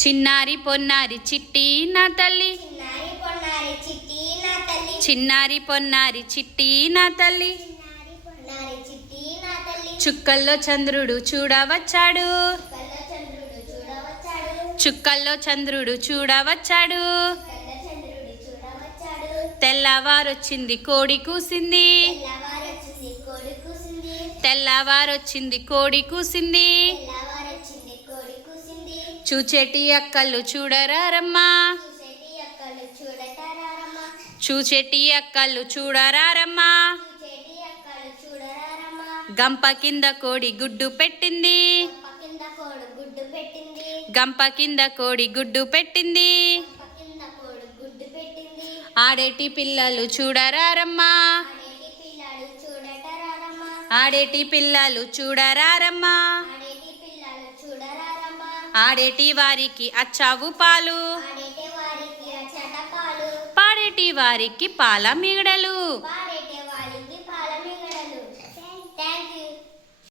చిన్నారి పొన్నారి చిట్టి నా తల్లి, చిన్నారి పొన్నారి చిట్టి నా తల్లి, చుక్కల్లో చంద్రుడు చూడవచ్చాడు, చుక్కల్లో చంద్రుడు చూడవచ్చాడు, తెల్లవారొచ్చింది కోడి కూసింది, తెల్లవారొచ్చింది కోడి కూసింది, చూచేటి అక్కలు చూడరారమ్మా, చూచేటి అక్కలు చూడరారమ్మా, గంప కింద కోడి గుడ్డు పెట్టింది, గంప కింద కోడి గుడ్డు పెట్టింది, ఆడేటి పిల్లలు చూడరారమ్మా, ఆడేటి పిల్లలు చూడరారమ్మా, ఆడేటి వారికి అచ్చావు పాలు, పాడేటి వారికి పాల మిగడలు.